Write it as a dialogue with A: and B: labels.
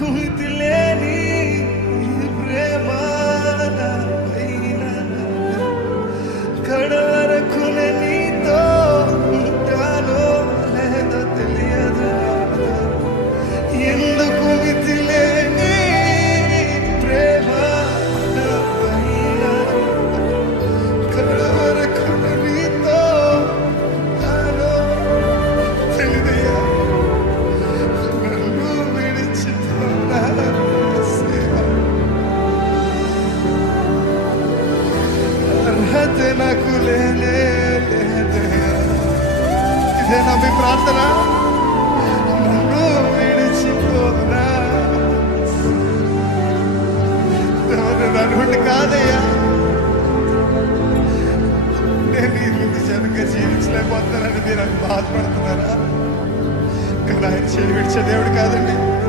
A: కుమితి ప్రేమ లేకపోతే నాకు లేనే ఇదేనా మీ ప్రార్థన నన్ను విడిచిపోరా అనుకుంటే కాదయ్యా నేను ఈ ముందు జనంగా జీవించలేకపోతున్నానని మీరు బాధపడుతున్నారా కానీ ఆయన చేయి విడిచే దేవుడు కాదండి